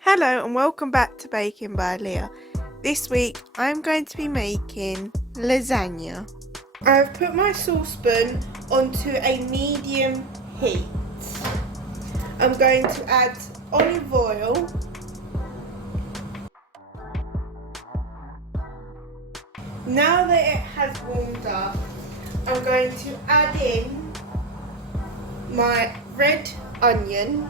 Hello and welcome back to Baking by Leah. This week I'm going to be making lasagna. I've put my saucepan onto a medium heat. I'm going to add olive oil, now that it has warmed up, I'm going to add in my red onion,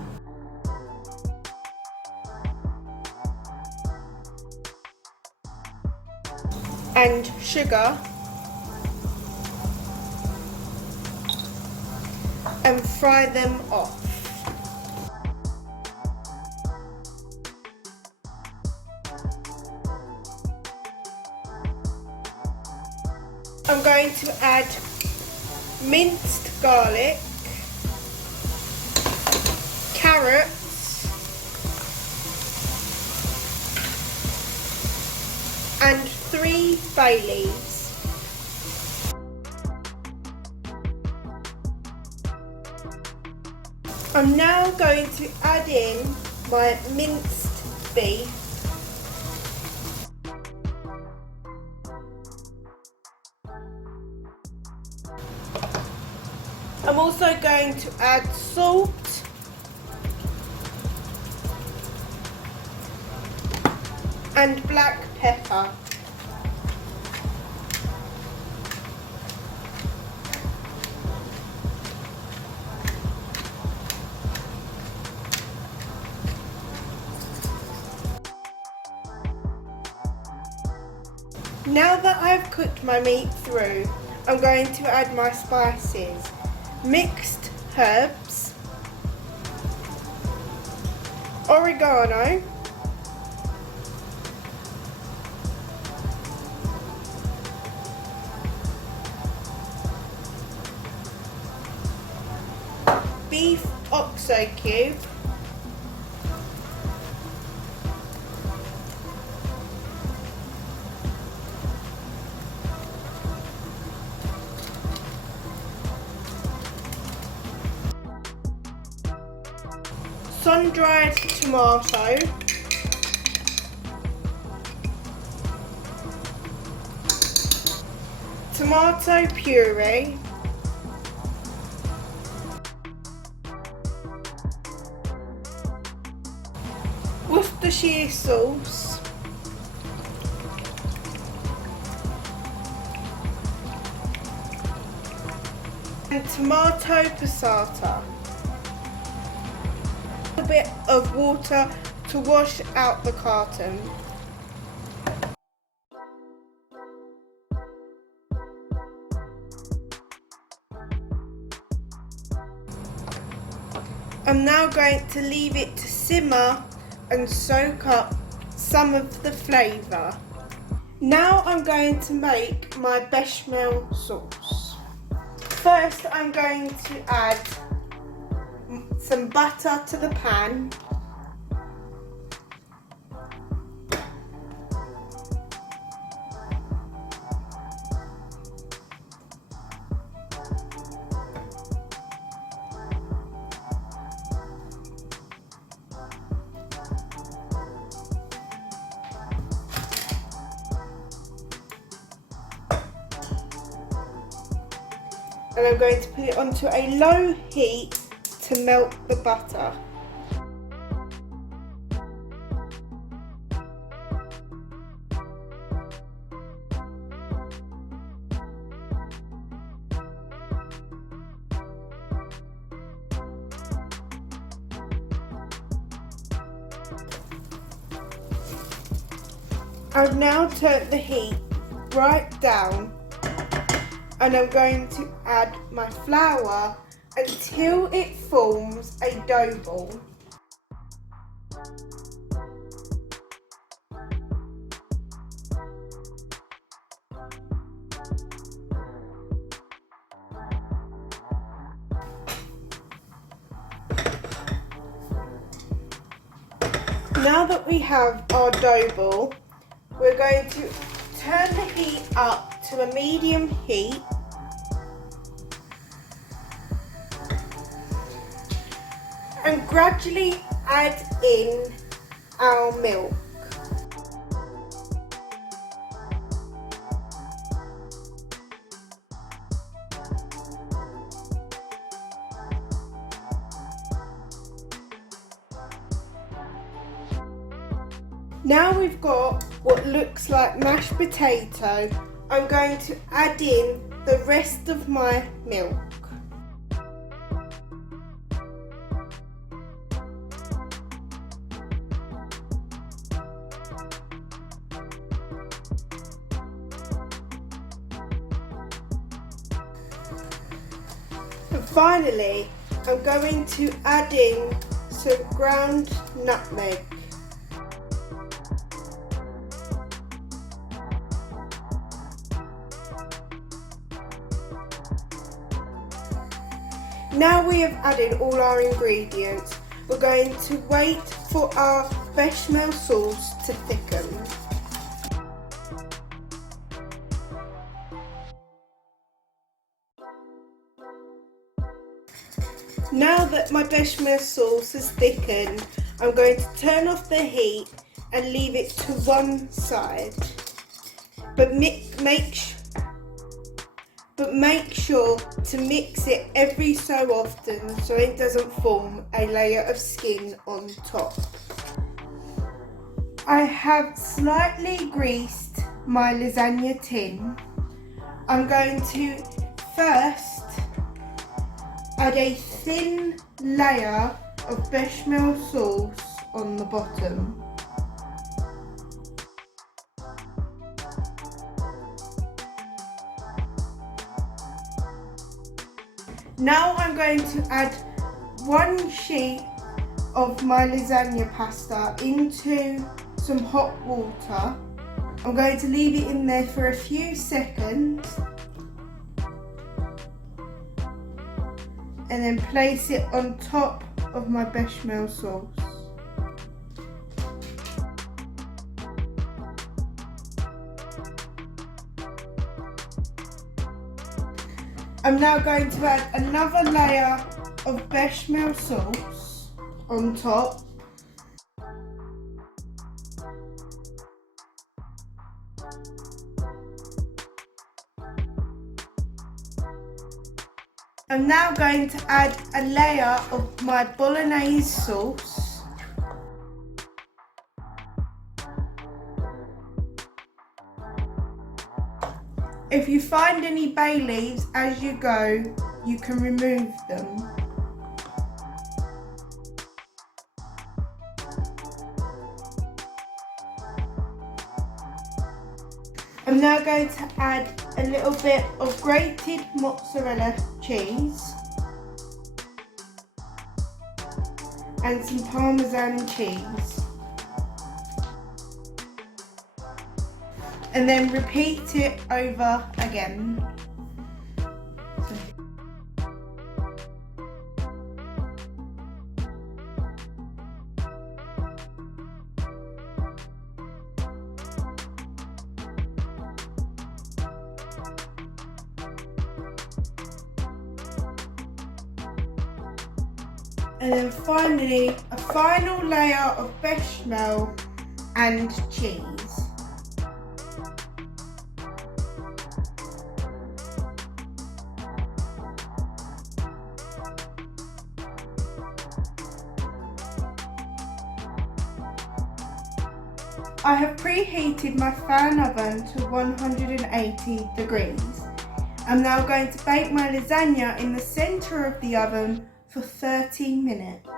and sugar, and fry them off. I'm going to add minced garlic, carrots, and 3 bay leaves. I'm now going to add in my minced beef. I'm also going to add salt and black pepper. Now that I've cooked my meat through, I'm going to add my spices. Mixed herbs, oregano, beef oxo cube, sun-dried tomato, tomato puree, Worcestershire sauce, and tomato passata. A bit of water to wash out the carton. I'm now going to leave it to simmer and soak up some of the flavour. Now I'm going to make my Béchamel sauce. First I'm going to add some butter to the pan, and I'm going to put it onto a low heat to melt the butter. I've now turned the heat right down, and I'm going to add my flour until it forms a dough ball. Now that we have our dough ball, we're going to turn the heat up to a medium heat and gradually add in our milk. Now we've got what looks like mashed potato, I'm going to add in the rest of my milk. And finally, I'm going to add in some ground nutmeg. Now we have added all our ingredients, we're going to wait for our bechamel sauce to thicken. Now that my bechamel sauce has thickened, I'm going to turn off the heat and leave it to one side. But make sure to mix it every so often so it doesn't form a layer of skin on top. I have slightly greased my lasagna tin. I'm going to first add a thin layer of bechamel sauce on the bottom. Now I'm going to add one sheet of my lasagna pasta into some hot water. I'm going to leave it in there for a few seconds and then place it on top of my bechamel sauce. I'm now going to add another layer of bechamel sauce on top. I'm now going to add a layer of my Bolognese sauce. If you find any bay leaves as you go, you can remove them. I'm now going to add a little bit of grated mozzarella cheese and some Parmesan cheese. And then repeat it over again. And then finally, a final layer of bechamel and cheese. I have preheated my fan oven to 180 degrees. I'm now going to bake my lasagna in the centre of the oven for 30 minutes.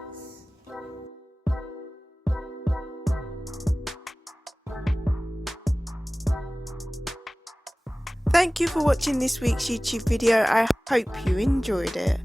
Thank you for watching this week's YouTube video. I hope you enjoyed it.